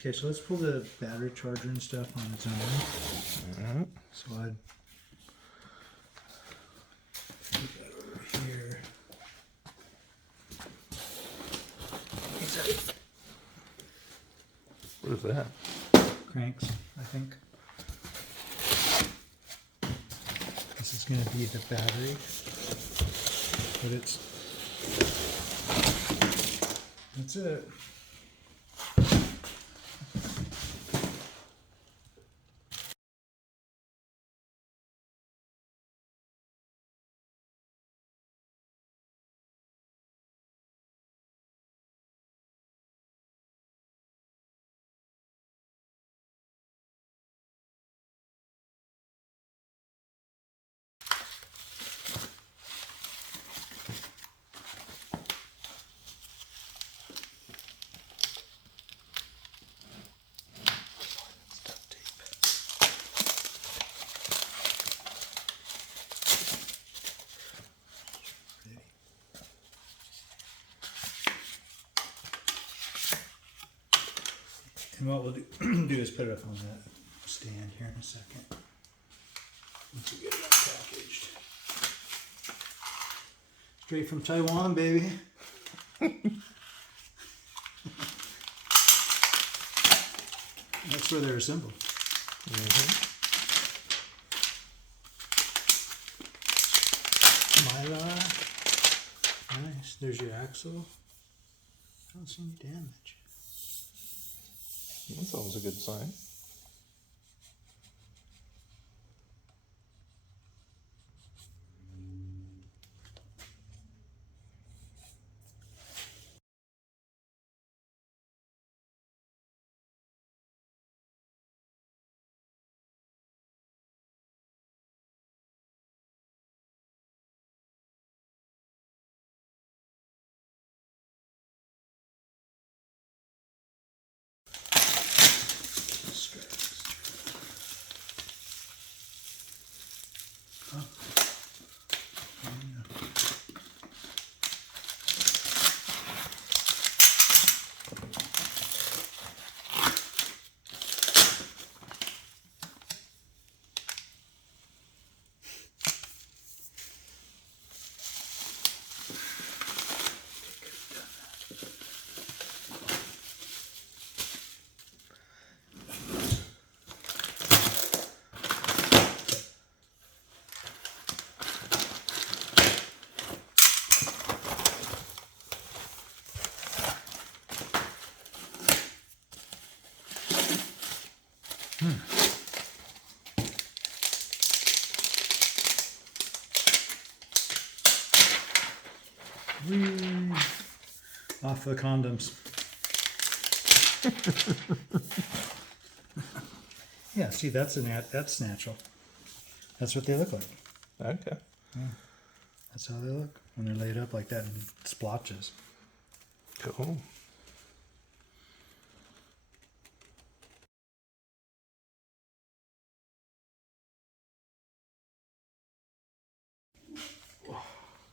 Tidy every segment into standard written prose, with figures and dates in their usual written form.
Okay, so let's pull the battery charger and stuff on its own. So I'd put that over here. What is that? Cranks, I think. This is going to be the battery, but that's it. And what we'll do is put it up on that stand here in a second. Once we get it unpackaged. Straight from Taiwan, baby. That's where they're assembled. Mylar. Nice. There's your axle. I don't see any damage. That's always a good sign. Whee! Off the condoms. Yeah, see, that's natural. That's what they look like. Okay. That's how they look when they're laid up like that in splotches. Cool.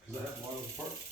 Because I have one of the parts.